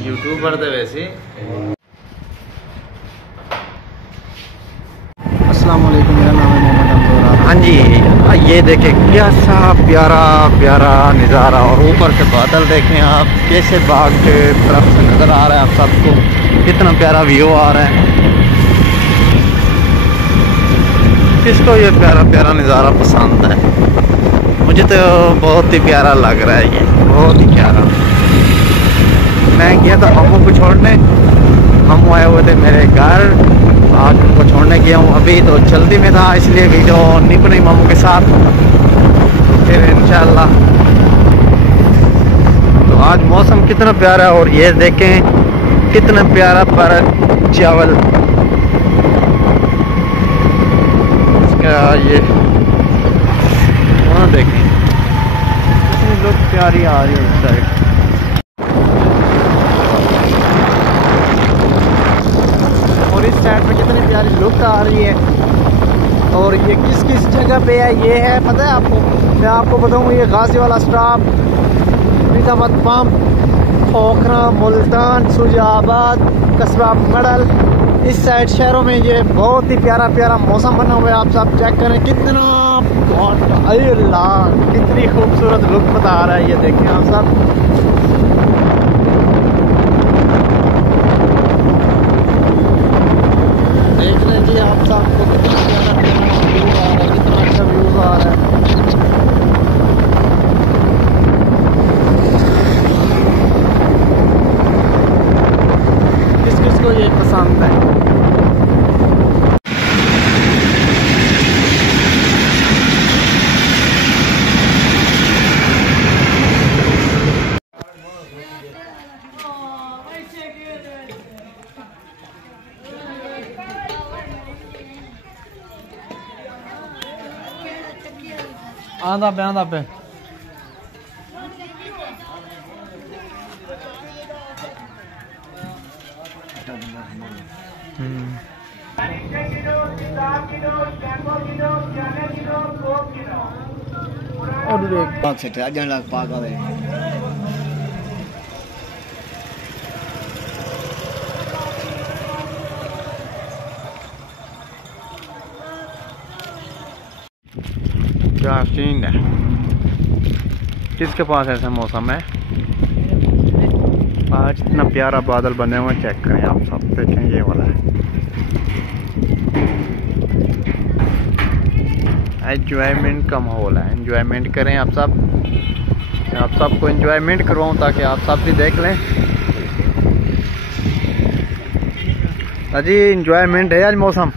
YouTuber थे वैसे। अस्सलाम वालेकुम, मेरा नाम है मोहम्मद अमजोरा। हाँ जी, ये देखें कैसा प्यारा प्यारा नज़ारा, और ऊपर से बादल देखें आप कैसे बाग के तरफ से नज़र आ रहा है आप सबको, कितना प्यारा व्यू आ रहा है। किसको ये प्यारा प्यारा नज़ारा पसंद है? मुझे तो बहुत ही प्यारा लग रहा है, ये बहुत ही प्यारा। मैं गया था मामू को छोड़ने, मामू आए हुए थे मेरे घर, आज उनको छोड़ने गया हूँ। अभी तो जल्दी में था इसलिए वीडियो नहीं बनाई मामू के साथ, फिर इंशाल्लाह। तो आज मौसम कितना प्यारा है, और ये देखें कितना प्यारा प्यारा चावल, इसका ये वहाँ देखें कितनी लोग प्यारी आ रही है इस साइड। और इस साइड पे कितनी प्यारी लुक आ रही है। और ये किस किस जगह पे है ये है पता है आपको? मैं आपको बताऊँ, ये गाजी वाला स्टॉप, निजामत पंप, खोखरा, मुल्तान, सुजाबाद, कस्बा मडल, इस साइड शहरों में ये बहुत ही प्यारा प्यारा मौसम बना हुआ है। आप सब चेक करें कितना अल्लाह कितनी खूबसूरत लुक बता रहा है, ये देखें आप सब। देख लें जी आप सबको कितना प्यारा प्यारा व्यू आ रहा है, कितना अच्छा व्यू आ रहा है। किस किस को ये पसंद है? आंदा पे पाक से अजन लाख पाक आवे। क्या सीन है, किसके पास ऐसा मौसम है? आज इतना प्यारा बादल बने हुए, चेक करें आप सब, देखें ये वाला है। एंजॉयमेंट का माहौल है, एंजॉयमेंट करें आप सब। मैं आप सबको एंजॉयमेंट करवाऊँ ताकि आप सब भी देख लें। अजी एंजॉयमेंट है आज मौसम।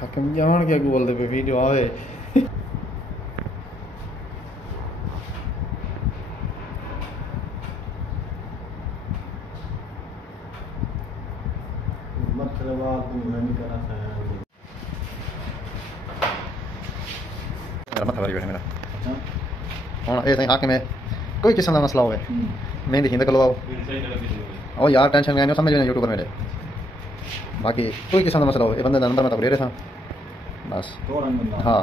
हकम जान क्या बोलते पे वीडियो आवे। मेरा मत खबर मेरा हूँ ये आके में कोई किस्म का मसला होवे मेहंदी खिंद करवाओ ओ यार टेंशन में समझ में यूट्यूबर मेरे बाकी कोई किस्म का मसला हो ये बंदे नंबर में तो ले रहे था बस हाँ।